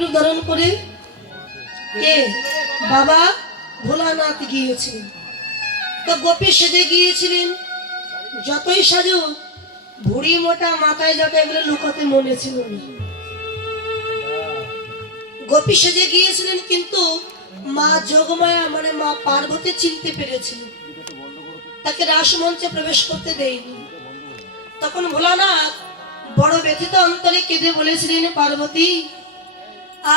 রূপ ধারণ করে কে বাবা ভোলানাথ গিয়েছিলেন। তো গোপী সেজে গিয়েছিলেন। যতই সাজু, ভুড়ি মোটা মাথায় জটা এগুলো লুকাতে মনে ছিল না। গোপী সেজে গিয়েছিলেন, কিন্তু মা যোগমায়া মানে মা পার্বতী চিনতে পেরেছিলেন, তাকে রাসমঞ্চে প্রবেশ করতে দেয়নি। তখন ভোলানাথ বড় ব্যথিত অন্তরে কেঁদে বলেছিলেন, পার্বতী,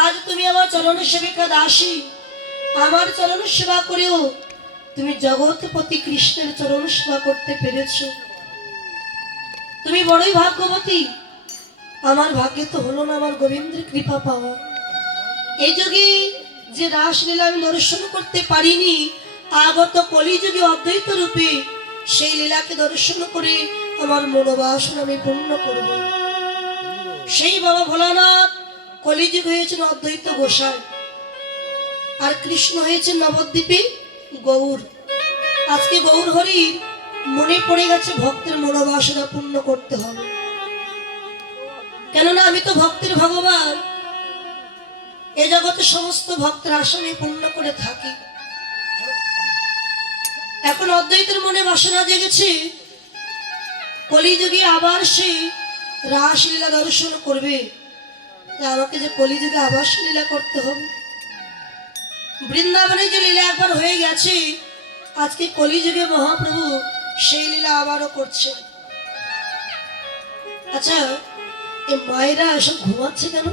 আজ তুমি আমার চরণ সেবিকা দাসী, আমার চরণ সেবা করেও তুমি জগৎপতি কৃষ্ণের চরণ সেবা করতে পেরেছ, তুমি বড়ই ভাগ্যবতী। আমার ভাগ্যে তো হলো না আমার গোবিন্দের কৃপা পাওয়া। এই যুগে যে রাসলীলা আমি দর্শন করতে পারিনি, আগত কলিযুগে অদ্বৈত রূপে সেই লীলাকে দর্শন করে আমার মনোবাসনা আমি পূর্ণ করব। সেই বাবা ভোলানাথ কলিযুগ হয়েছেন অদ্বৈত গোসাই, আর কৃষ্ণ হয়েছেন নবদ্বীপে গৌর। আজকে গৌর হরি মনে পড়ে গেছে ভক্তের মনোবাসনা পূর্ণ করতে হবে, কেননা আমি তো ভক্তের ভগবান। এ জগতে সমস্ত ভক্তের আশা আমি পূর্ণ করে থাকি। এখন অদ্বৈতের মনে বাসনা জেগেছে, কলিযুগে আবার সেই রাসলীলা দর্শন করবে। আমাকে যে কলিযুগে আবার লীলা করতে হবে। বৃন্দাবনে যে লীলা একবার হয়ে গেছে, আজকে কলিযুগে মহাপ্রভু সেই লীলা আবারও করছে। আচ্ছা, এই মায়েরা এসব ঘুমাচ্ছে কেন?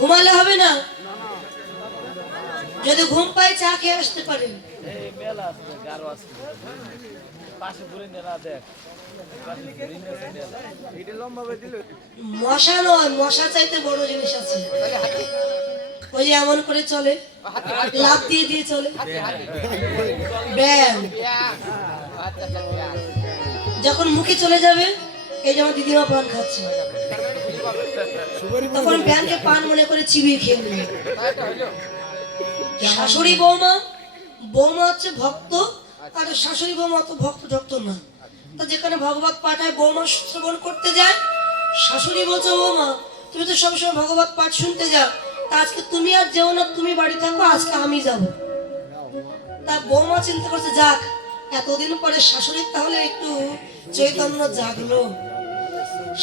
ঘুমালে হবে না, যদি ঘুম পায় চা খেয়ে আসতে পারেন। মশা নয়, মশা চাইতে বড় জিনিস আছে। ওই যে এমন করে চলে, লাফ দিয়ে দিয়ে চলে, ব্যায়াম। যখন মুখে চলে যাবে, এই যেমন দিদিমা পান খাচ্ছে, তখন ব্যায়ামকে পান মনে করে চিবিয়ে খেয়ে নেবে। শাশুড়ি বৌমা, বৌমা হচ্ছে ভক্ত, আর শাশুড়ি বৌমা তো ভক্ত না। তো যেখানে ভগবত পাঠ হয়, বৌমা শ্রবণ করতে যায়, শাশুড়ি বলছে, বৌমা তুমি তো সবসময় ভগবত পাঠ শুনতে যাও, তা আজকে তুমি আর যেও না, তুমি বাড়ি থাকো, আজকে আমি যাব। তা বৌমা চিন্তা করছে, যাক এতদিন পরে শাশুড়ির তাহলে একটু চৈতন্য জাগলো।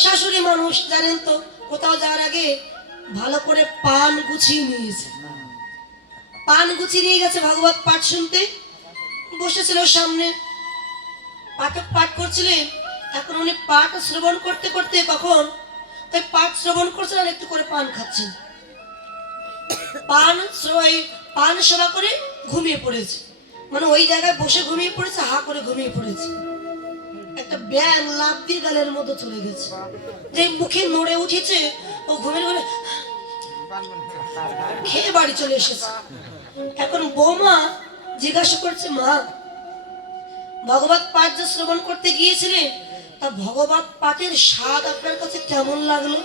শাশুড়ি মানুষ জানেন তো, কোথাও যাওয়ার আগে ভালো করে পান গুছিয়ে নিয়েছে। পান গুছিয়ে নিয়ে গেছে ভগবত পাঠ শুনতে, বসেছিল সামনে, পাঠক পাঠ করছিলেন। এখন উনি পাঠ শ্রবণ করতে করতে কখন তাই পাঠ শ্রবণ করছেন আর একটু করে পান খাচ্ছেন। পান সেবা করে ঘুমিয়ে পড়েছে, মানে ওই জায়গায় বসে ঘুমিয়ে পড়েছে, হা করে ঘুমিয়ে পড়েছে। একটা ব্যাং লাফ দিয়ে গালের মতো চলে গেছে, যে মুখে নড়ে উঠেছে, ও ঘুমের ঘরে খেয়ে বাড়ি চলে এসেছে। এখন বৌমা জিজ্ঞাসা করছে, মা ভগবত পাঠ যে শ্রবণ করতে গিয়েছিলেন, তা ভগবত পাঠের স্বাদ আপনার কাছে কেমন লাগলো?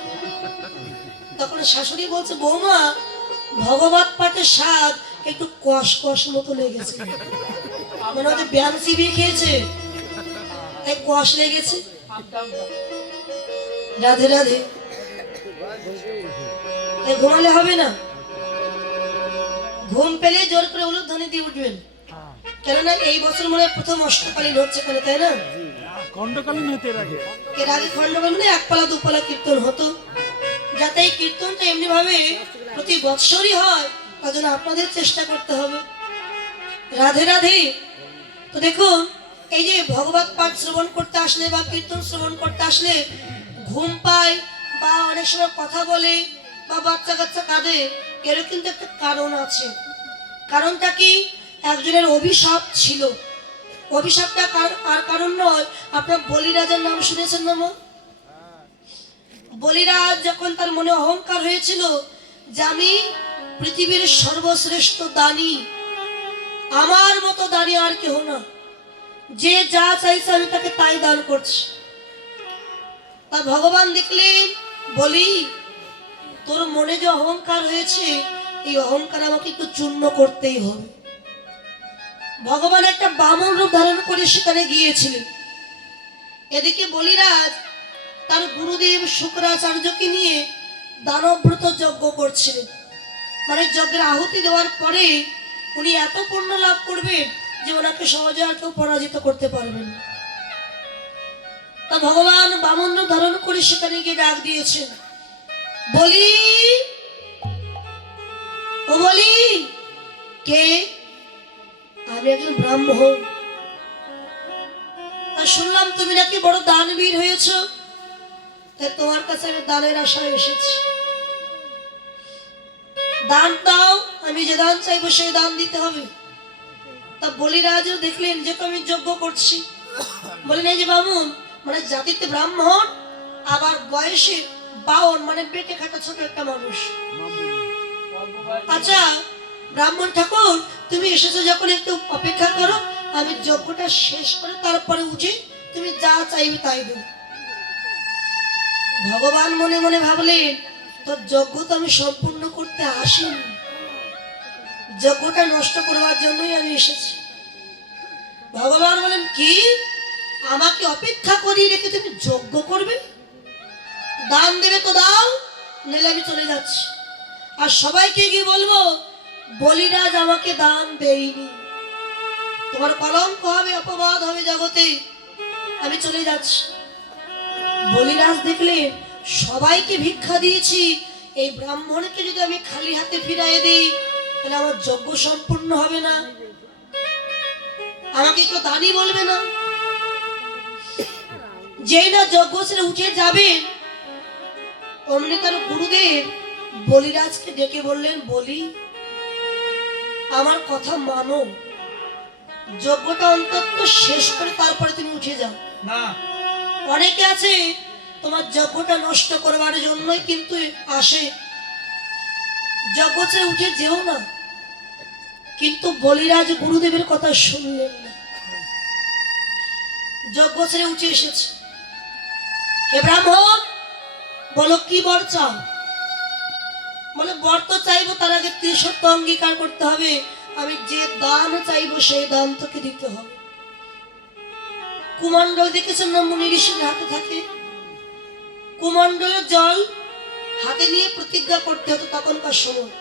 তখন শাশুড়ি বলছে, বৌমা ভগবত পাঠের স্বাদ একটু কষ কষ মতো লেগেছে, মানে ওদের ব্যায়াম চিবিয়ে খেয়েছে, তাই কষ লেগেছে। রাধে রাধে। ঘুমালে হবে না, ঘুম পেলে জোর করে উলুধ্বনি দিয়ে উঠবেন, কেননা এই বছর মনে হয় প্রথম অষ্টকালীন হচ্ছে, কেন তাই না? খণ্ডকালীন হতে এর আগে খণ্ডকালীন মানে একপালা দুপালা কীর্তন হতো, যাতে এই কীর্তনটা এমনি ভাবে প্রতি বৎসরই হয়, তার জন্য আপনাদের চেষ্টা করতে হবে। রাধে রাধে। তো দেখুন, এই যে ভগবত পাঠ শ্রবণ করতে আসলে বা কীর্তন শ্রবণ করতে আসলে ঘুম পায় বা অনেক সময় কথা বলে বা বাচ্চা কাচ্চা কাঁদে, এরও কিন্তু একটা কারণ আছে। কারণটা কি? একজনের অভিশাপ ছিল। অভিশাপটা আর কারণ নয়, আপনার বলিরাজের নাম শুনেছেন না? বলিরাজ যখন তার মনে অহংকার হয়েছিল যে আমি পৃথিবীর সর্বশ্রেষ্ঠ দানী, আমার মতো দানী আর কেউ না, যে যা চাইছে আমি তাকে তাই দান করছি। তা ভগবান দেখলেন, বলি তোর মনে যে অহংকার হয়েছে, এই অহংকার আমাকে একটু চূর্ণ করতেই হবে। ভগবান একটা বামন রূপ ধারণ করে সেখানে গিয়েছিলেন। এদিকে বলিরাজ তার গুরুদেব শুক্রাচার্যকে নিয়ে দানব্রত যজ্ঞ করছিলেন। মানে যজ্ঞের আহুতি দেওয়ার পরে উনি এত পুণ্য লাভ করবেন যে ওনাকে সহজে আর কেউ পরাজিত করতে পারবেন না। তা ভগবান বামন রূপ ধারণ করে সেখানে গিয়ে ডাক দিয়েছেন, বলি ও বলি কে? আমি একজন ব্রাহ্মণ। তা শুনলাম তুমি নাকি বড় দানবীর হয়েছ, তাই তোমার কাছে আমি দানের আশায় এসেছি। দান দাও, আমি যে দান চাইবো সেই দান দিতে হবে। তা বলিরাজও দেখলেন যে আমি যজ্ঞ করছি, বলেন এই যে বামুন মানে জাতিতে ব্রাহ্মণ, আবার বয়সে 52 মানে পেটে খাটা ছোট একটা মানুষ। আচ্ছা ব্রাহ্মণ ঠাকুর, তুমি এসেছো যখন একটু অপেক্ষা করো, আমি যজ্ঞটা শেষ করে তারপরে উঠে তুমি যা চাইবে তাই দেব। ভগবান মনে মনে ভাবলেন, তোর যজ্ঞ তো আমি সম্পূর্ণ করতে আসিনি, যজ্ঞটা নষ্ট করবার জন্যই আমি এসেছি। ভগবান বলেন, কি আমাকে অপেক্ষা করিয়ে রেখে তুমি যজ্ঞ করবে? দান দেবে তো দাও, নইলে আমি চলে যাচ্ছি। আর সবাইকে গিয়ে বলবো বলিরাজ আমাকে দান দেয়নি, তোমার কলঙ্ক হবে, অপবাদ হবে জগতে, আমি চলে যাচ্ছি। বলিরাজ দেখলে সবাইকে ভিক্ষা দিয়েছি, এই ব্রাহ্মণকে যদি আমি খালি হাতে ফিরাই দিই তাহলে আমার যজ্ঞ সম্পূর্ণ হবে না, আমাকে কেউ দানই বলবে না। যেই না যজ্ঞ ছেড়ে উঠে যাবেন, অমনি তার গুরুদেব বলিরাজকে ডেকে বললেন, বলি আমার কথা মানো, যজ্ঞটা অন্তত শেষ করে তারপরে তুমি উঠে যাও। না, অনেকে আছে তোমার যজ্ঞটা নষ্ট করবার জন্যই কিন্তু আসে, যজ্ঞ ছেড়ে উঠে যেও না। কিন্তু বলিরাজ গুরুদেবের কথা শুনলেন না, যজ্ঞ ছেড়ে উঠে এসেছে। হে ব্রাহ্মণ, বলো কি বর চাও? বলে বর তো চাইবো, তার আগে ত্রিসত্য অঙ্গীকার করতে হবে, আমি যে দান চাইবো সেই দান তোকে দিতে হবে। কুমণ্ডল দেখেছেন না মুনি ঋষির হাতে থাকে, কুমণ্ডলের জল হাতে নিয়ে প্রতিজ্ঞা করতে হতো তখনকার সময়।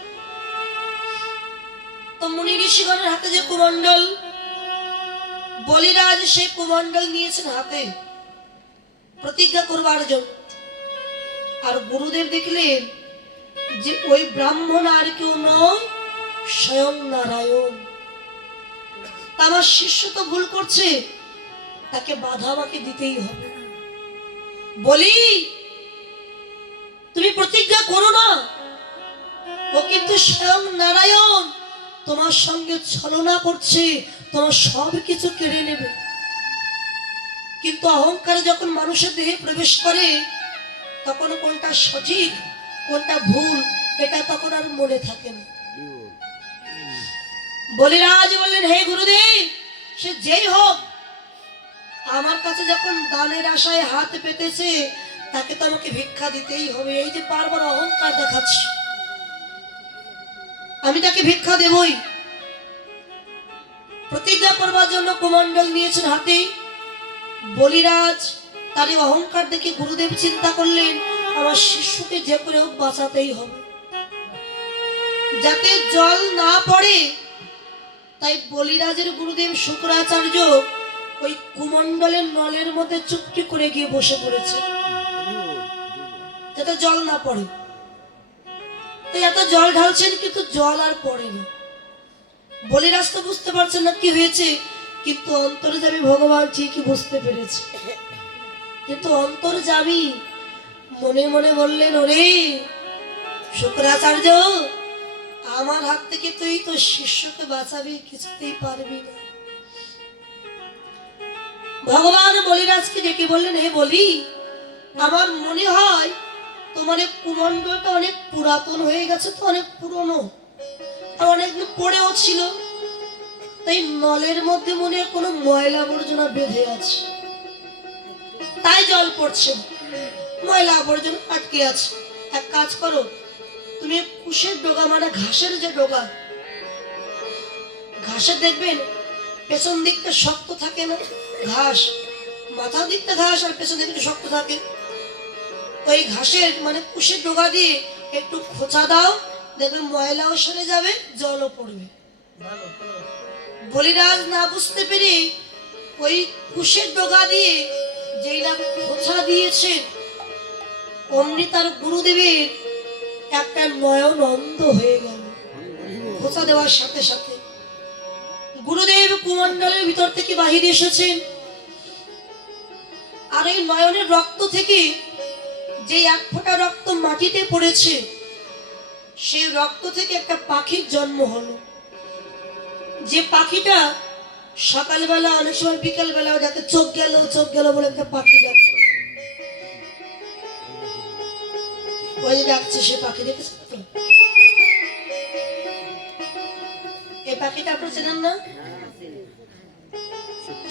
তো মুনি ঋষিগণের হাতে যে কুমণ্ডল, বলিরাজ সেই কুমণ্ডল নিয়েছেন হাতে প্রতিজ্ঞা করবার জন্য। আর গুরুদেব দেখলেন যে ওই ব্রাহ্মণ আর কেউ নয়, স্বয়ং নারায়ণ। আমার শিষ্য তো ভুল করছে, তাকে বাধা আমাকে দিতেই হবে। বলি তুমি প্রতিজ্ঞা করো না, ও কিন্তু স্বয়ং নারায়ণ তোমার সঙ্গে ছলনা করছে, তোমার সব কিছু কেড়ে নেবে। কিন্তু অহংকারে যখন মানুষের দেহে প্রবেশ করে, তখন কোনটা সঠিক কোনটা ভুল এটা তখন আর মনে থাকে না। বলিরাজ বললেন, হে গুরুদেব, সে যেই হোক, আমার কাছে যখন দানের আশায় হাত পেতেছে, তাকে তো আমাকে ভিক্ষা দিতেই হবে। এই যে বারবার অহংকার দেখাচ্ছে, আমি তাকে ভিক্ষা দেবই। প্রতিজ্ঞা করবার জন্য কুমণ্ডল নিয়েছেন হাতে। বলিরাজ তার এই অহংকার দেখে গুরুদেব চিন্তা করলেন, আমার শিষ্যকে যে করে হোক বাঁচাতেই হবে, যাতে জল না পড়ে। তাই বলিরাজের গুরুদেব শুক্রাচার্য ওই কুমণ্ডলের নলের মধ্যে চুপটি করে গিয়ে বসে পড়েছে, যাতে জল না পড়ে। তাই এত জল ঢালছেন কিন্তু জল আর পড়েনি। বলিরাজ তো বুঝতে পারছেন না কি হয়েছে, কিন্তু অন্তর্যামী ভগবান ঠিকই বুঝতে পেরেছে। কিন্তু অন্তর্যামী মনে মনে বললেন, ওরে শুক্রাচার্য, আমার হাত থেকে তুই তো শিষ্যকে বাঁচাবি, কিছুতেই পারবি না। ভগবান বলিরাজকে ডেকে বললেন, হে বলি, আমার মনে হয় তোমার কুমণ্ডলটা অনেক পুরাতন হয়ে গেছে, তো অনেক পুরনো, আর অনেকদিন পড়েও ছিল। তাই নলের মধ্যে মনে হয় কোনো ময়লা আবর্জনা বেঁধে আছে, তাই জল পড়ছে না। ময়লা আবর্জনা আটকে আছে। এক কাজ করো, তুমি কুশের ডগা মানে ঘাসের যে ডগা, ঘাসে দেখবেন পেছন দিকটা শক্ত থাকে না, ঘাস মাথার দিকটা ঘাস আর পেছন দিকটা শক্ত থাকে। ওই ঘাসের মানে কুশের ডগা দিয়ে একটু খোঁচা দাও, দেখবে ময়লাও সরে যাবে, জলও পড়বে। বলিরাজ না বুঝতে পেরে ওই কুশের ডগা দিয়ে যেই না খোঁচা দিয়েছেন, অমনি তার গুরুদেবের একটা নয়ন অন্ধ হয়ে গেল খোঁচা দেওয়ার সাথে সাথে। গুরুদেব কুমণ্ডলের ভিতর থেকে বাহিরে এসেছেন, আর এই নয়নের রক্ত থেকে যে এক ফোঁটা রক্ত মাটিতে পড়েছে, সেই রক্ত থেকে একটা পাখির জন্ম হলো। যে পাখিটা সকালবেলা অনেক সময় বিকালবেলাও যাতে চোখ গেল বলে একটা পাখি ডাকে, ওই যে ডাকছে সে পাখি, দেখেছেন তো? এই পাখিটা আপনার চেনেন না?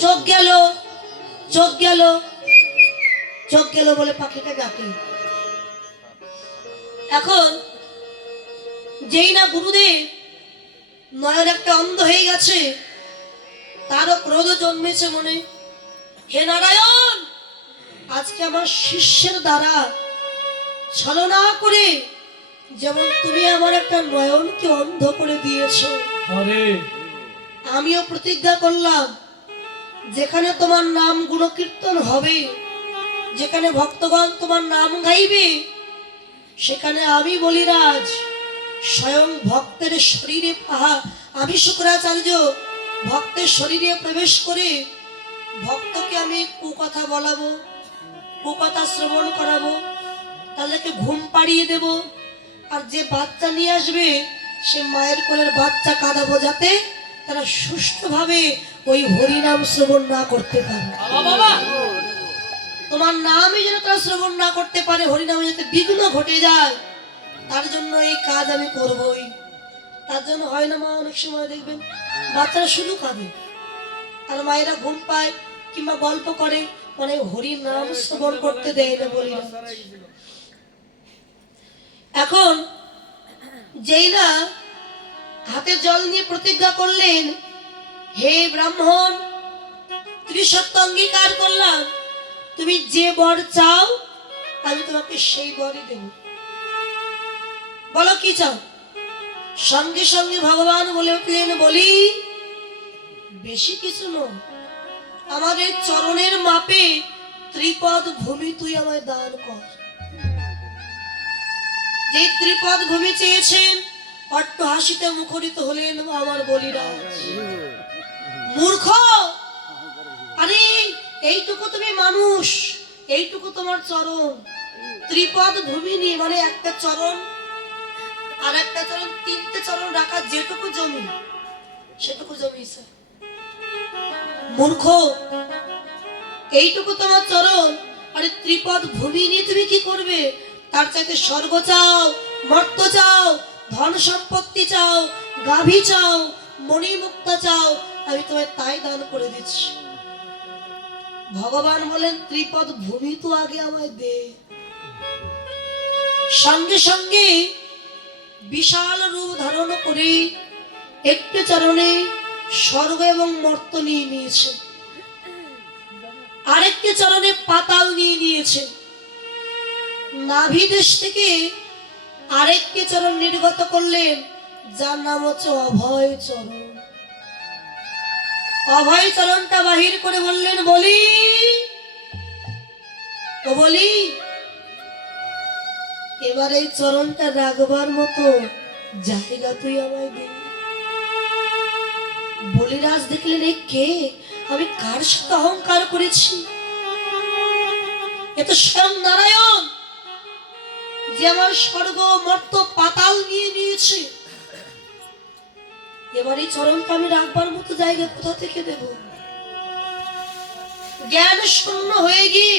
চোখ গেল বলে পাখিটা ডাকে। এখন যেই না গুরুদেব নয়ন একটা অন্ধ হয়ে গেছে, তারও ক্রোধ জন্মেছে মনে। হে নারায়ণ, আজকে আমার শিষ্যের দ্বারা ছলনা করে যেমন তুমি আমার একটা নয়নকে অন্ধ করে দিয়েছো, আমিও প্রতিজ্ঞা করলাম যেখানে তোমার নাম গুণকীর্তন হবে, যেখানে ভক্তগণ তোমার নাম গাইবে, সেখানে আমি বলিরাজ স্বয়ং ভক্তের শরীরে আমি শুক্রাচার্য ভক্তের শরীরে প্রবেশ করে ভক্তকে আমি কুকথা বলাবো, কুকথা শ্রবণ করাবো, তাদেরকে ঘুম পাড়িয়ে দেব। আর যে বাচ্চা নিয়ে আসবে সে মায়ের কোলের বাচ্চা কাঁদাবো, যাতে তারা সুষ্ঠুভাবে ওই হরিনাম শ্রবণ না করতে পারে। তোমার নামই যেন তারা শ্রবণ না করতে পারে, হরিনামে যাতে বিঘ্ন ঘটে যায়, তার জন্য এই কাজ আমি করবই। তার জন্য হয় না মা, অনেক সময় দেখবেন বাচ্চারা শুধু কাঁদে আর মায়েরা ঘুম পায় কিংবা গল্প করে, মানে হরি নাম শ্রবণ করতে দেয় না বলি না। এখন যেই না হাতে জল নিয়ে প্রতিজ্ঞা করলেন, হে ব্রাহ্মণ, ত্রিসত্য অঙ্গীকার করলাম, তুমি যে বর চাও আমি তোমাকে সেই বরই দেব। বলো কি চাও? সঙ্গে সঙ্গে ভগবান বলে উঠলেন, বলি বেশি কিছু নয়, আমাদের চরণের মাপে ত্রিপদ ভূমি তুই আমায় দান কর। যে ত্রিপদ ভূমি চেয়েছেন, অট্টহাসিতে মুখরিত হলেন আমার বলিরাজ। মূর্খ, আরে এইটুকু তুমি মানুষ, এইটুকু তোমার চরণ, ত্রিপদ ভূমি নিয়ে মানে একটা চরণ আর একটা চরণ, তিনটে চরণ রাখা যেটুকু জমি সেটুকু জমি। মূর্খ, এইটুকু তোমার চরণ, আরে ত্রিপদ ভূমি নিয়ে তুমি কি করবে? তার চাইতে স্বর্গ চাও, মর্ত চাও, ধন সম্পত্তি চাও, গাভী চাও, মণিমুক্তা চাও, আমি তোমায় তাই দান করে দিচ্ছি। ভগবান বলেন, ত্রিপদ ভূমি তো আগে আমায় দে। সঙ্গে সঙ্গে বিশাল রূপ ধারণ করে একটি চরণে স্বর্গ এবং মর্ত নিয়ে নিয়েছে, আরেকটি চরণে পাতাল নিয়ে নিয়েছে। নাভি দেশ থেকে আরেকটি চরণ নির্গত করলেন, যার নাম হচ্ছে অভয় চরণ। অভয় চরণটা বাহির করে বললেন, বলি ও বলি, এবার এই চরণটা রাখবার মতো জায়গা তুই আমায় দে। বলিরাজ দেখলেন, এ কে? আমি কার সাথে অহংকার করেছি? এ তো স্বয়ং নারায়ণ, যে আমার স্বর্গ মর্ত পাতাল নিয়ে নিয়েছে। এবার এই চরণটা আমি রাখবার মতো জায়গা কোথা থেকে দেব? জ্ঞান শূন্য হয়ে গিয়ে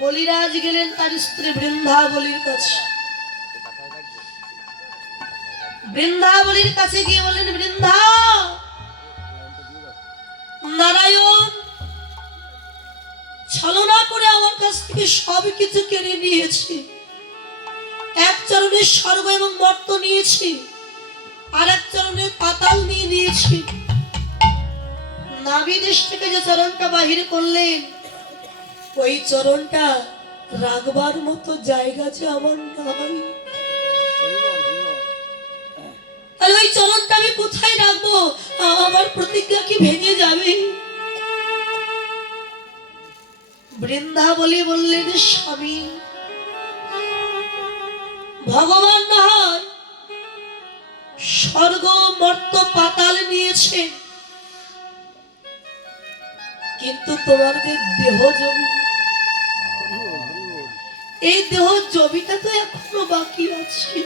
বলিরাজ গেলেন তার স্ত্রী বৃন্দাবলীর কাছে। বৃন্দাবলীর কাছে গিয়ে বললেন, বৃন্দা নারায়ণ ছলনা করে আমার কাছ থেকে সব কিছু কেড়ে নিয়েছি। এক চরণে স্বর্গ এবং মর্ত নিয়েছি, আর এক চরণে পাতাল নিয়ে নিয়েছি। নাভিদেশ থেকে যে চরণটা বাহির করলেন, ওই চরণটা রাখবার মতো জায়গা যে আমার নাই। তাহলে ওই চরণটা আমি কোথায় রাখবো? আমার প্রতিজ্ঞা কি ভেঙে যাবে? বৃন্দাবলী বললেন, স্বামী ভগবান না হয় স্বর্গ মর্ত পাতাল নিয়েছেন, কিন্তু তোমার যে দেহ জমি, এই দেহ জমিটা তো এখনো বাকি আছে।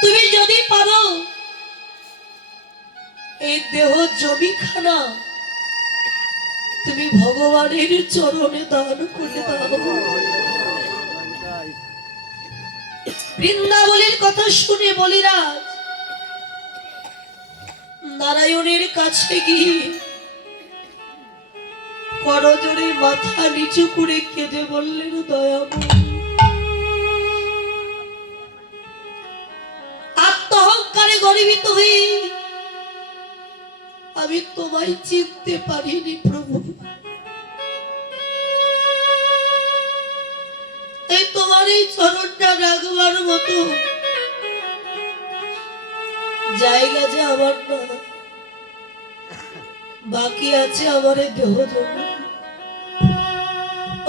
তুমি যদি পারো এই দেহ জমিখানা তুমি ভগবানের চরণে দান করে দাও। বৃন্দাবলীর কথা শুনে বলিরাজ নারায়ণের কাছে গিয়ে করজোড়ে মাথা নিচু করে কেঁদে বললেন, দয়াময় আত্মহংকারে গর্বিত হয়ে আমি তোমায় চিনতে পারিনি প্রভু। এই তোমার এই চরণটা রাখবার মতো জায়গা যে আমার না, বাকি আছে আমার এই দেহ জমি।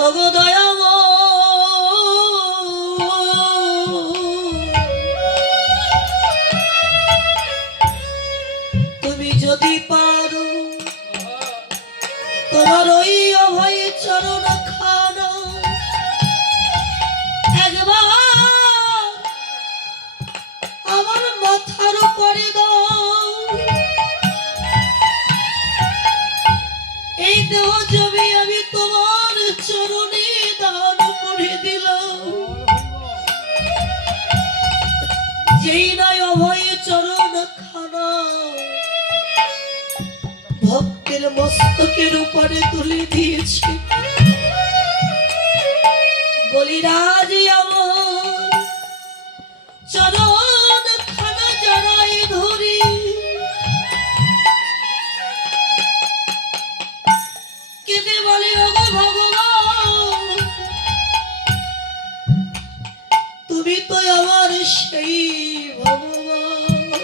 ওগো দয়াময়, তুমি যদি পারো তোমার ওই অভয় চরণ খানা একবার আমার মাথার উপরে দাও। এই দেহ জমি আমি তোমার চরণে দান করে দিলাম। যেই নয় অভয় চরণ খানা ভক্তের মস্তকের উপরে তুলে দিয়েছে, বলিরাজ আমার চরণ খানা জড়াই ধরি কেঁদে বলে, ওগো ভগবান তুমি তো আমার সেই ভগবান।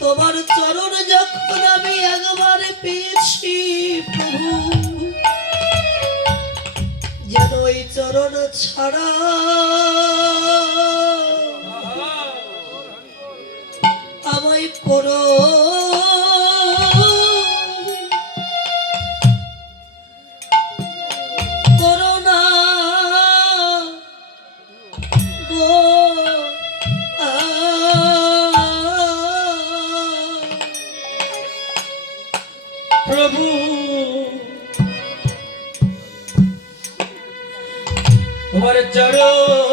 তোমার চরণ যখন আমি একবার পেয়েছি প্রভু, যেন ওই চরণ ছাড়া আমায় করো করোনা গো। প্রভু তোমার চরণ